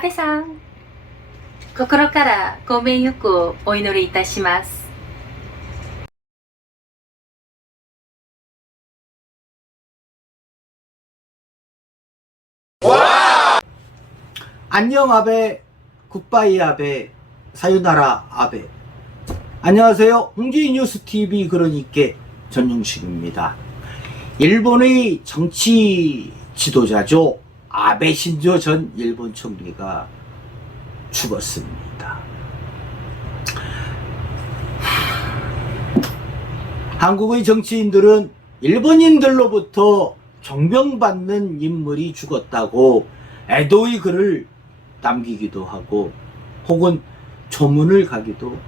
安倍さん、心からご冥福をお祈りいたします。 안녕 아베, 굿바이 아베, 사유나라 아베. 안녕하세요. 홍지인 뉴스TV 그러니께 전용식입니다. 일본의 정치 지도자죠. 아베 신조 전 일본 총리가 죽었습니다. 한국의 정치인들은 일본인들로부터 존경받는 인물이 죽었다고 애도의 글을 남기기도 하고 혹은 조문을 가기도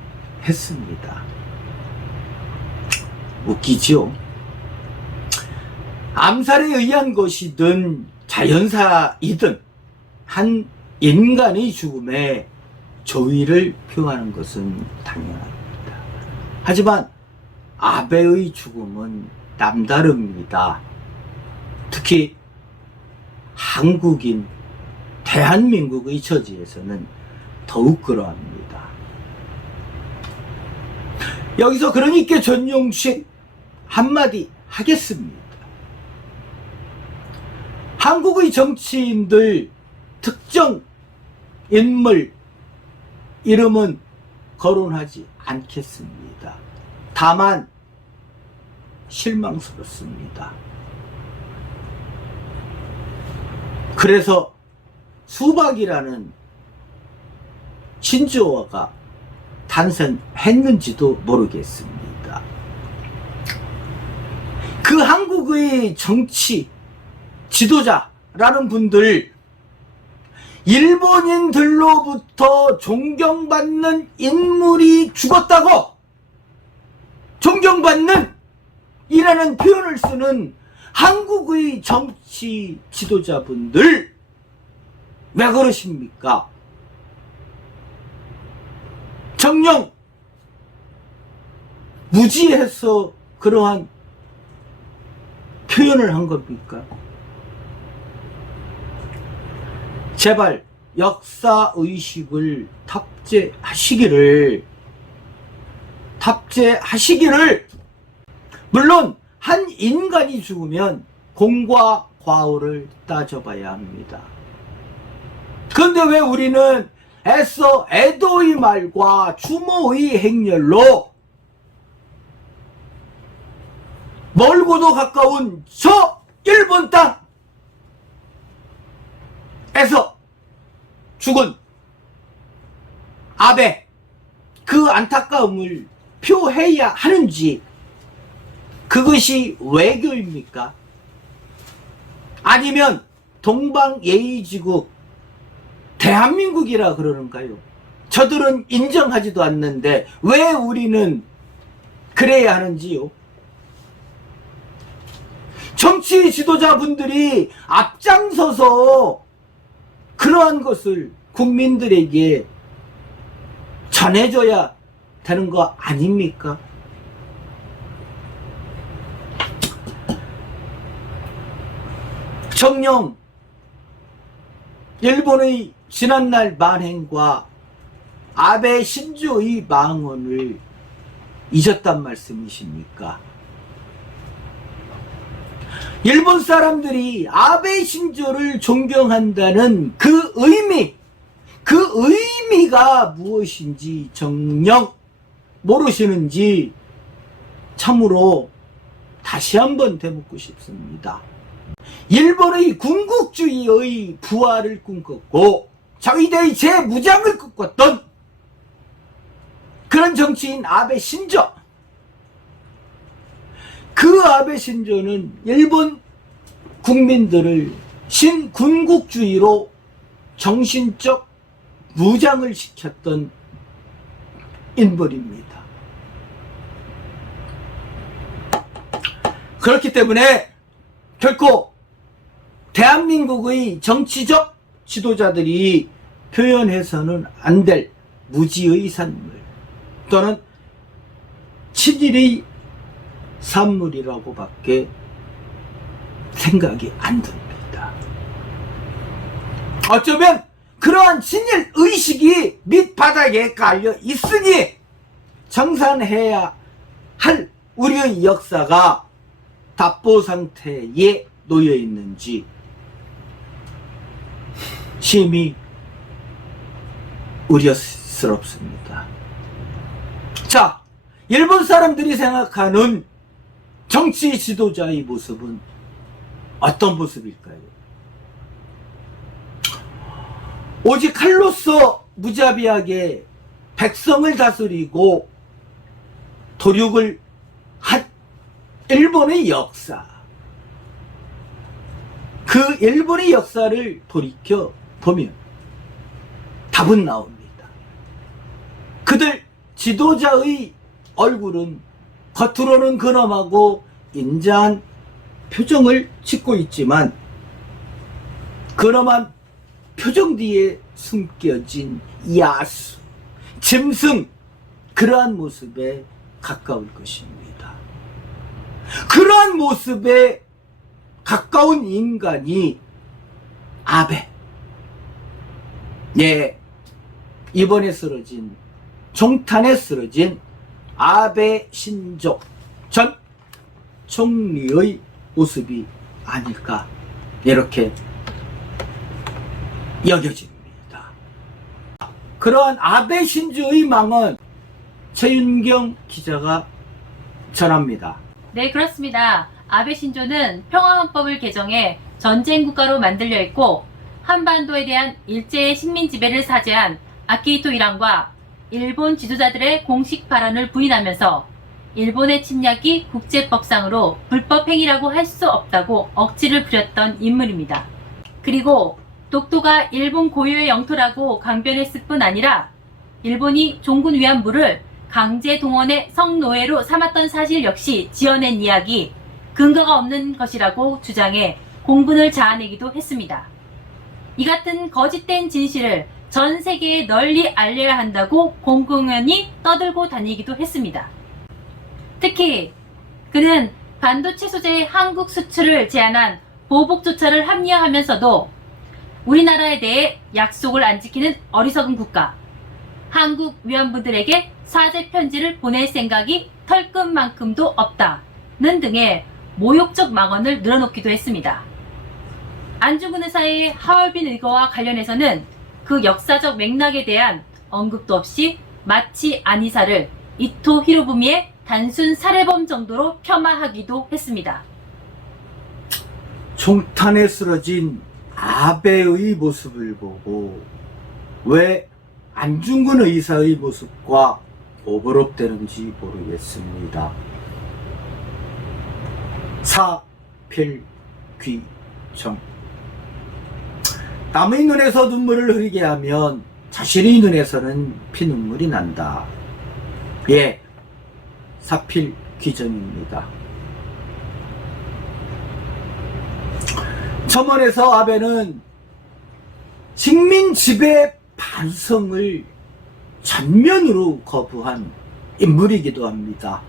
했습니다. 웃기죠? 암살에 의한 것이든 자연사이든 한 인간의 죽음에 조의를 표하는 것은 당연합니다. 하지만 아베의 죽음은 남다릅니다. 특히 한국인 대한민국의 처지에서는 더욱 그러합니다. 여기서 그러니까 전용식 한마디 하겠습니다. 한국의 정치인들 특정 인물 이름은 거론하지 않겠습니다. 다만 실망스럽습니다. 그래서 수박이라는 신조어가 탄생했는지도 모르겠습니다. 그 한국의 정치 지도자라는 분들, 일본인들로부터 존경받는 인물이 죽었다고 존경받는 이라는 표현을 쓰는 한국의 정치 지도자분들 왜 그러십니까? 정녕 무지해서 그러한 표현을 한 겁니까? 제발 역사의식을 탑재하시기를 물론 한 인간이 죽으면 공과 과오를 따져봐야 합니다. 그런데 왜 우리는 애써 애도의 말과 추모의 행렬로 멀고도 가까운 저 일본 땅에서 죽은 아베 그 안타까움을 표해야 하는지, 그것이 외교입니까? 아니면 동방예의지국 대한민국이라 그러는가요? 저들은 인정하지도 않는데 왜 우리는 그래야 하는지요? 정치 지도자분들이 앞장서서 그러한 것을 국민들에게 전해줘야 되는 거 아닙니까? 정녕 일본의 지난날 만행과 아베 신조의 망언을 잊었단 말씀이십니까? 일본 사람들이 아베 신조를 존경한다는 그 의미가 무엇인지 정녕 모르시는지 참으로 다시 한번 되묻고 싶습니다. 일본의 군국주의의 부활을 꿈꿨고 자위대의 재무장을 꿈꿨던 그런 정치인 아베 신조, 그 아베 신조는 일본 국민들을 신군국주의로 정신적 무장을 시켰던 인물입니다. 그렇기 때문에 결코 대한민국의 정치적 지도자들이 표현해서는 안 될 무지의 산물 또는 친일의 산물이라고밖에 생각이 안 듭니다. 어쩌면 그러한 친일 의식이 밑바닥에 깔려 있으니 정산해야 할 우리의 역사가 답보 상태에 놓여 있는지 심히 우려스럽습니다. 자, 일본 사람들이 생각하는 정치 지도자의 모습은 어떤 모습일까요? 오직 칼로서 무자비하게 백성을 다스리고 도륙을 한 일본의 역사, 그 일본의 역사를 돌이켜 보면 답은 나옵니다. 그들 지도자의 얼굴은 겉으로는 근엄하고 인자한 표정을 짓고 있지만 근엄한 표정 뒤에 숨겨진 야수, 짐승, 그러한 모습에 가까울 것입니다. 그러한 모습에 가까운 인간이 아베, 예, 이번에 쓰러진, 총탄에 쓰러진 아베 신조 전 총리의 모습이 아닐까, 이렇게 여겨집니다. 그러한 아베 신조의 망언 최윤경 기자가 전합니다. 네, 그렇습니다. 아베 신조는 평화헌법을 개정해 전쟁 국가로 만들려 했고 한반도에 대한 일제의 식민 지배를 사죄한 아키히토 일왕과 일본 지도자들의 공식 발언을 부인하면서 일본의 침략이 국제법상으로 불법 행위라고 할 수 없다고 억지를 부렸던 인물입니다. 그리고 독도가 일본 고유의 영토라고 강변했을 뿐 아니라 일본이 종군 위안부를 강제 동원의 성노예로 삼았던 사실 역시 지어낸 이야기, 근거가 없는 것이라고 주장해 공분을 자아내기도 했습니다. 이 같은 거짓된 진실을 전 세계에 널리 알려야 한다고 공공연히 떠들고 다니기도 했습니다. 특히 그는 반도체 소재의 한국 수출을 제한한 보복조처를 합리화하면서도 우리나라에 대해 약속을 안 지키는 어리석은 국가, 한국 위안부들에게 사죄 편지를 보낼 생각이 털끝만큼도 없다는 등의 모욕적 망언을 늘어놓기도 했습니다. 안중근 의사의 하얼빈 의거와 관련해서는 그 역사적 맥락에 대한 언급도 없이 마치 안의사를 이토 히로부미의 단순 살해범 정도로 폄하하기도 했습니다. 총탄에 쓰러진 아베의 모습을 보고 왜 안중근 의사의 모습과 오버랩되는지 모르겠습니다. 사필귀정. 남의 눈에서 눈물을 흐리게 하면 자신의 눈에서는 피눈물이 난다. 예, 사필귀정입니다. 첨언에서 아베는 식민 지배 반성을 전면으로 거부한 인물이기도 합니다.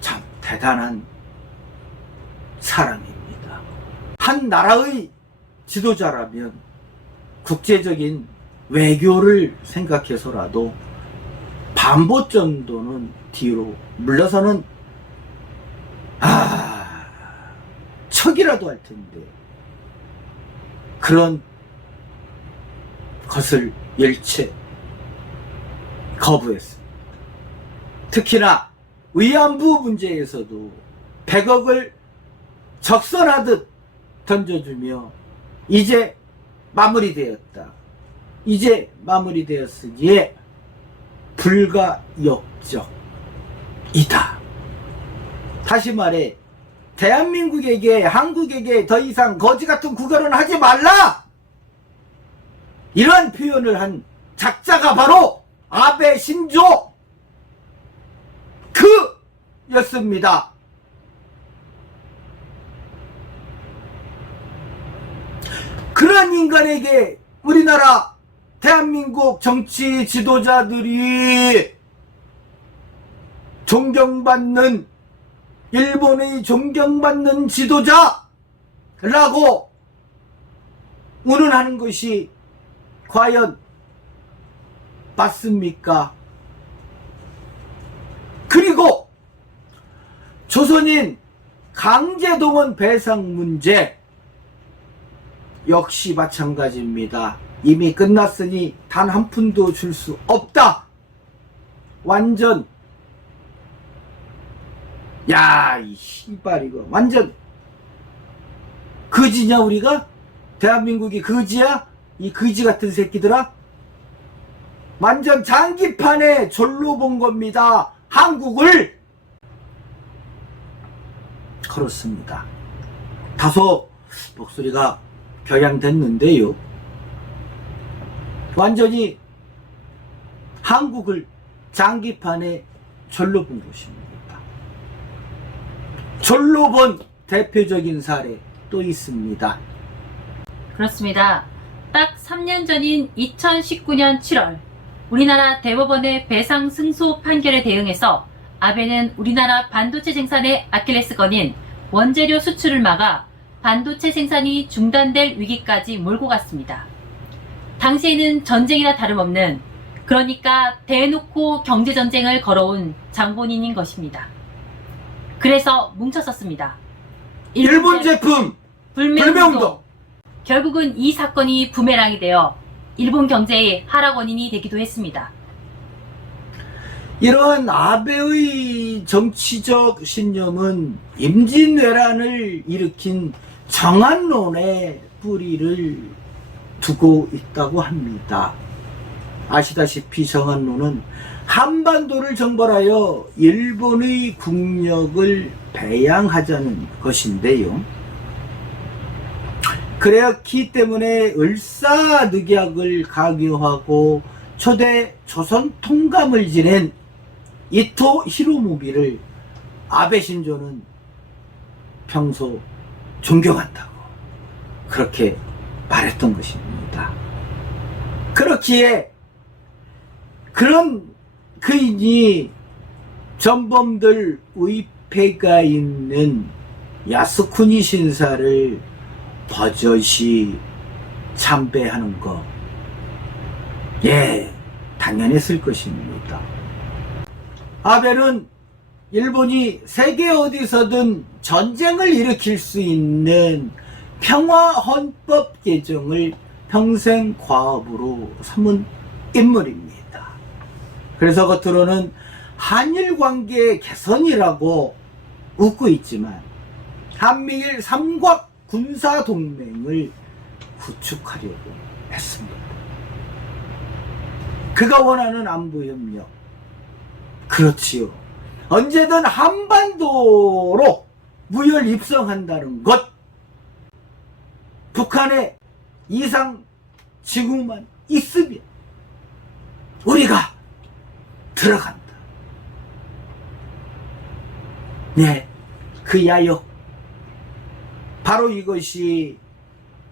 참 대단한 사람입니다. 한 나라의 지도자라면 국제적인 외교를 생각해서라도 반보 정도는 뒤로 물러서는 척이라도 할 텐데 그런 것을 일체 거부했습니다. 특히나 위안부 문제에서도 100억을 적선하듯 던져주며 이제 마무리되었다, 이제 마무리되었으기에 불가역적이다. 다시 말해 대한민국에게, 한국에게 더 이상 거지 같은 구걸은 하지 말라, 이러한 표현을 한 작자가 바로 아베 신조 였습니다. 그런 인간에게 우리나라 대한민국 정치 지도자들이 존경받는, 일본의 존경받는 지도자라고 운운하는 것이 과연 맞습니까? 그리고 조선인 강제동원 배상 문제 역시 마찬가지입니다. 이미 끝났으니 단 한 푼도 줄 수 없다. 완전 야, 이 씨발 이거 완전 거지냐 우리가? 대한민국이 거지야? 이 거지 같은 새끼들아? 완전 장기판에 졸로 본 겁니다. 한국을. 그렇습니다. 다소 목소리가 격양됐는데요. 완전히 한국을 장기판에 졸로 본 것입니다. 졸로 본 대표적인 사례 또 있습니다. 그렇습니다. 딱 3년 전인 2019년 7월 우리나라 대법원의 배상 승소 판결에 대응해서 아베는 우리나라 반도체 생산의 아킬레스건인 원재료 수출을 막아 반도체 생산이 중단될 위기까지 몰고 갔습니다. 당시에는 전쟁이나 다름없는, 그러니까 대놓고 경제전쟁을 걸어온 장본인인 것입니다. 그래서 뭉쳤었습니다. 일본 제품 불매운동. 결국은 이 사건이 부메랑이 되어 일본 경제의 하락 원인이 되기도 했습니다. 이러한 아베의 정치적 신념은 임진왜란을 일으킨 정한론의 뿌리를 두고 있다고 합니다. 아시다시피 정한론은 한반도를 정벌하여 일본의 국력을 배양하자는 것인데요. 그렇기 때문에 을사늑약을 강요하고 초대 조선 통감을 지낸 이토 히로무기를 아베 신조는 평소 존경한다고 그렇게 말했던 것입니다. 그렇기에 그런 그인이 전범들 의패가 있는 야스쿠니 신사를 버젓이 참배하는 것, 예, 당연했을 것입니다. 아베는 일본이 세계 어디서든 전쟁을 일으킬 수 있는 평화 헌법 개정을 평생 과업으로 삼은 인물입니다. 그래서 겉으로는 한일 관계 개선이라고 웃고 있지만 한미일 삼각 군사 동맹을 구축하려고 했습니다. 그가 원하는 안보 협력, 그렇지요. 언제든 한반도로 무혈 입성한다는 것. 북한의 이상 징후만 있으면 우리가 들어간다. 네, 그 야욕, 바로 이것이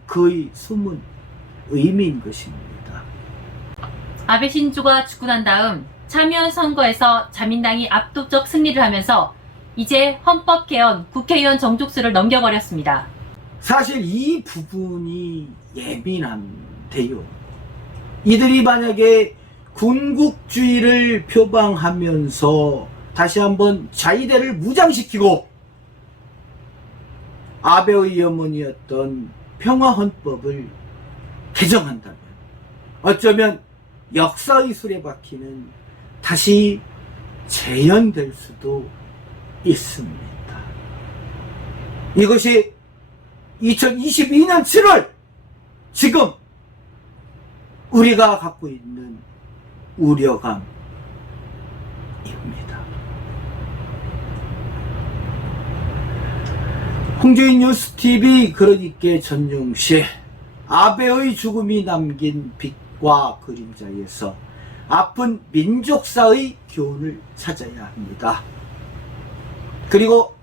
그의 숨은 의미인 것입니다. 아베 신조가 죽고 난 다음 참여한 선거에서 자민당이 압도적 승리를 하면서 이제 헌법 개헌 국회의원 정족수를 넘겨버렸습니다. 사실 이 부분이 예민한데요. 이들이 만약에 군국주의를 표방하면서 다시 한번 자위대를 무장시키고 아베의 염원이었던 평화헌법을 개정한다면 어쩌면 역사의 수레바퀴는 다시 재현될 수도 있습니다. 이것이 2022년 7월 지금 우리가 갖고 있는 우려감입니다. 홍주인 뉴스TV 그러니께 전용시 아베의 죽음이 남긴 빛과 그림자에서 아픈 민족사의 교훈을 찾아야 합니다. 그리고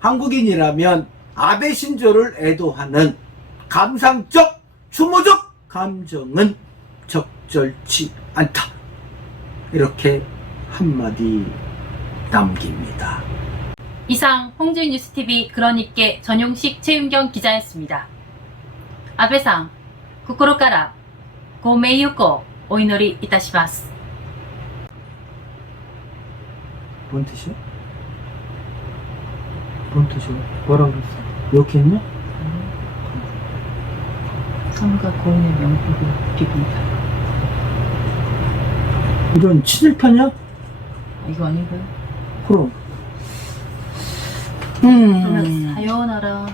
한국인이라면 아베 신조를 애도하는 감상적, 추모적 감정은 적절치 않다. 이렇게 한마디 남깁니다. 이상 홍주인 뉴스TV 그러니께 전용식 최윤경 기자였습니다. 아베상, 心からご冥福をお祈りいたします。 뭔 뜻이야? 뭔 뜻이야? 뭐라고 그랬어? 욕했냐? 삼가 고인의 명복을 빕니다. 이런 친일파냐? 이거 아닌가요? 그럼. 그러면 사요나라.